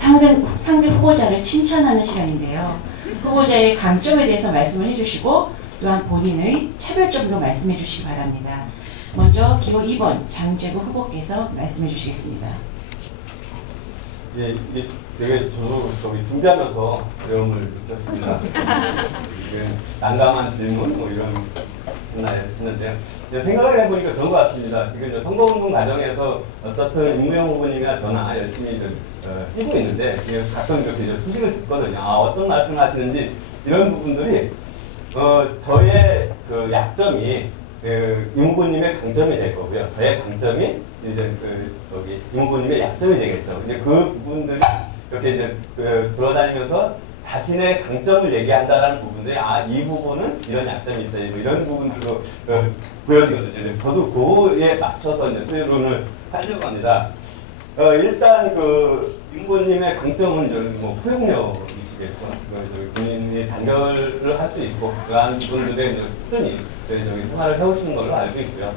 상대, 상대 후보자를 칭찬하는 시간인데요. 후보자의 강점에 대해서 말씀을 해주시고 또한 본인의 차별점도 말씀해 주시기 바랍니다. 먼저 기호 2번 장재구 후보께서 말씀해 주시겠습니다. 예, 이게 되게 저도 저기 준비하면서 어려움을 느꼈습니다. 난감한 질문 뭐 이런 하나 했는데요. 이제 생각을 해보니까 그런 것 같습니다. 지금 선거운동 과정에서 어떻든 임무영 후보님이나 저나 열심히 좀, 어, 뛰고 있는데 가끔 이렇게 이제 소식을 듣거든요. 아, 어떤 말씀을 하시는지 이런 부분들이 어, 저의 그 약점이 그 임후보님의 강점이 될 거고요. 저의 강점이 이제 그 저기 임후보님의 약점이 되겠죠. 이제 그 부분들이 이렇게 이제 그 돌아다니면서 자신의 강점을 얘기한다라는 부분들이 아이 부분은 이런 약점이 있어요. 뭐 이런 부분들로 어, 보여지거든요. 저도 그거에 맞춰서 이제 수요론을 하려고 합니다. 어, 일단 그 임보님의 강점은 이제 뭐 포용력이시겠고, 그 저기 본인이 단결을 할 수 있고 그러한 부분들에 이제 꾸준히 저희 저기 생활을 해오시는 걸로 알고 있고요.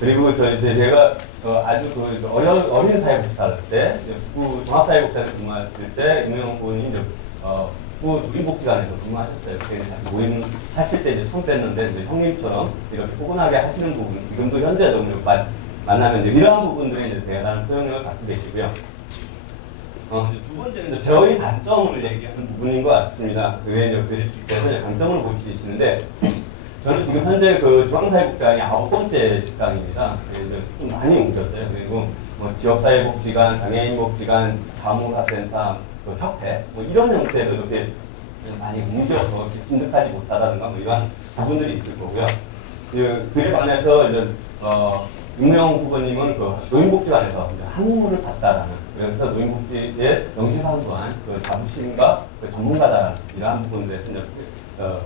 그리고 저 이제 제가 어, 아주 그 어려, 어린 사회복지사 때, 북부 종합사회복지사에서 근무했을 때 임명훈 후보님 이제 어, 북부 노인복지관에서 근무하셨어요. 그때 다시 모임 하실 때 이제 처음 뵀는데 이제 형님처럼 이렇게 포근하게 하시는 부분, 지금도 현재도 만- 만나면 이제 이러한 부분들이 이제 대단한 소용력을 갖고 계시고요. 어, 두 번째는 저희 단점을 얘기하는 부분인 것 같습니다. 그게 이제 그래서 이제 강점을 보시는데 저는 지금 현재 그 중앙사회복지관이 아홉 번째. 그래서 이제 좀 많이 옮겼어요. 그리고 뭐 지역사회복지관, 장애인복지관, 사무사센터, 또 협회 뭐 이런 형태로 이렇게 좀 많이 옮겨서 진득하지 못하다든가 뭐 이러한 부분들이 있을 거고요. 그, 그에 반해서 이제 어, 윤명 후보님은 그 노인복지관에서 한문을 봤다라는 그래서 노인복지의 명시상수한 그 자부심과 그 전문가다라는 부분들에서 이제 어,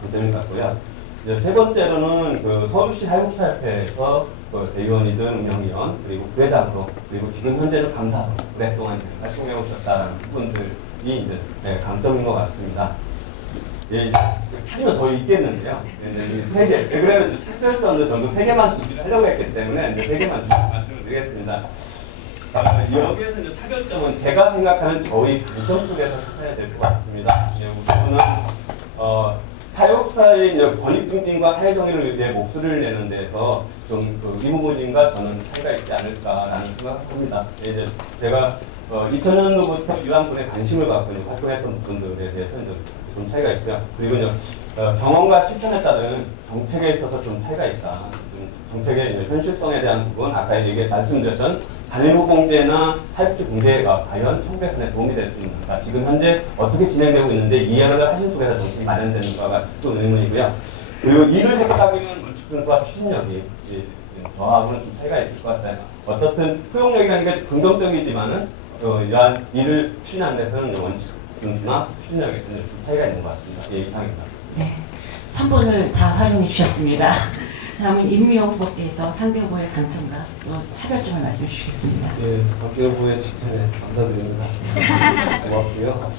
강점을 갖고요. 이제 세 번째로는 그 서울시 사회복지협회에서 그 대의원이든 운영위원 그리고 부회장으로 그리고 지금 현재는 감사로 오랫동안 활동해 오셨다는 부분들이 이제 네, 강점인 것 같습니다. 예, 차리면 더 있겠는데요. 예, 네, 세 개. 예, 그래서 책설전도 전부 세 개만 준비를 하려고 했기 때문에 이제 세 개만 말씀을 드리겠습니다. 아, 여기에서 이제 차별점은 제가 생각하는 저희 강점 쪽에서 찾아야 될 것 같습니다. 예, 우선은 어, 사육사의 이제 권익 증진과 사회정의를 위해 목소리를 내는 데서 좀그 이부모님과 저는 차이가 있지 않을까라는 생각을 합니다. 예, 이제 제가 어, 2000년도부터 유한군에 관심을 갖고 활동했던 부분들에 대해서 이제 좀 차이가 있고요. 그리고 이제 어, 경험과 실천에 따른 정책에 있어서 좀 차이가 있다. 좀 정책의 이제 현실성에 대한 부분, 아까 얘기 말씀드렸던 단일후 공제나 사육지 공제가 과연 청백선에 도움이 될 수 있는가? 지금 현재 어떻게 진행되고 있는데 이해를 하신 속에서 정책이 마련되는가가 또 의문이고요. 그리고 일을 했다면 원칙분과 추진력이 저하고는 좀 차이가 있을 것 같아요. 어떻든 포용력이라는 게 긍정적이지만은 어, 이러한 일을 추진하는 데서는 원칙 분수나 추진력에 좀 차이가 있는 것 같습니다. 예, 이상입니다. 네, 3번을 다 활용해 주셨습니다. 다음은 임미영 후보께서 상대 후보의 강점과 또 차별점을 말씀해 주시겠습니다. 예, 박기 후보의 칭찬에 감사드립니다. 고맙고요.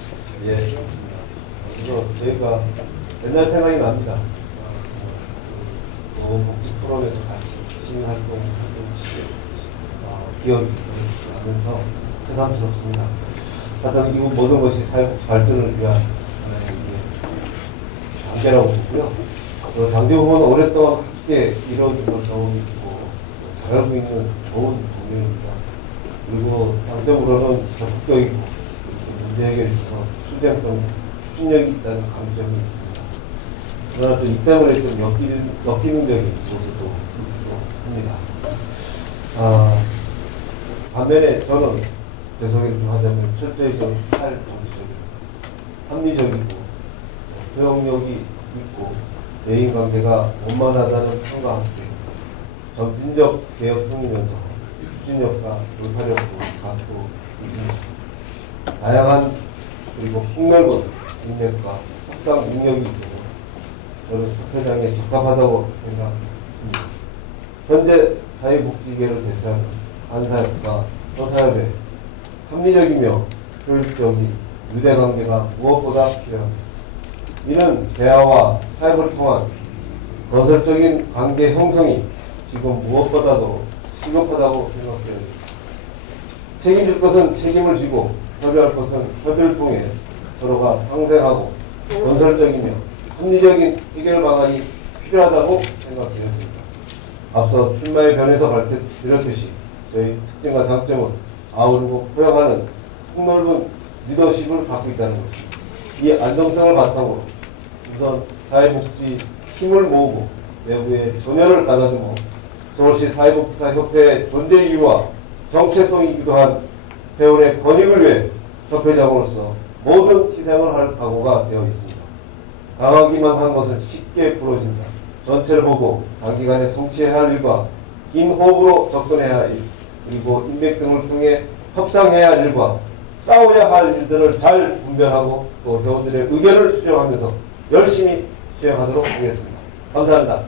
예, 그래서 저희가 옛날 생각이 납니다. 어, 그 복지 프로그램에서 같이 시민활동, 활동, 어, 기억이 나면서 새삼스럽습니다. 하여튼 이 모든 것이 사회복지 발전을 위한 이게 단계라고 보고요. 어, 장대 후보는 오랫동안 함께 이뤄진 걸 너무 있고 잘하고 있는 좋은 동료입니다. 그리고 장점으로는 적극적이고 문제 해결에 있어서 수정성, 추진력이 있다는 강점이 있습니다. 그러나 또 이 때문에 좀 역기능, 역기능적인 모습도 있기도 합니다. 아, 반면에 저는 제 소개를 좀 하자면 철저히 좀 탈정치적이고 합리적이고 소용력이 있고 대인관계가 원만하다는 평과 함께 점진적 개혁 승이면서 추진력과 돌파력도 갖고 있습니다. 다양한 그리고 폭넓은 인맥과 확장 능력이 있어서 저는 사회장에 적합하다고 생각합니다. 현재 사회복지계를 대표하는 한사협과 서사협의 합리적이며 효율적인 유대관계가 무엇보다 필요합니다. 이는 대화와 타협을 통한 건설적인 관계 형성이 지금 무엇보다도 시급하다고 생각됩니다. 책임질 것은 책임을 지고 협의할 것은 협의를 통해 서로가 상생하고 건설적이며 합리적인 해결 방안이 필요하다고 생각되었습니다. 앞서 출마의 변에서 밝혀드렸듯이 저희 특징과 장점은 아우르고 포용하는 폭넓은 리더십을 갖고 있다는 것입니다. 이 안정성을 바탕으로 우선 사회복지 힘을 모으고 내부의 전열을 가다듬어 서울시 사회복지사협회의 존재 이유와 정체성이기도 한 회원의 권익을 위해 협회장으로서 모든 희생을 할 각오가 되어 있습니다. 당하기만 한 것은 쉽게 부러진다. 전체를 보고 단기간에 성취해야 할 일과 긴 호흡으로 접근해야 할 일, 그리고 인맥 등을 통해 협상해야 할 일과 싸워야 할 일들을 잘 분별하고 또 회원들의 의견을 수정하면서 열심히 수행하도록 하겠습니다. 감사합니다.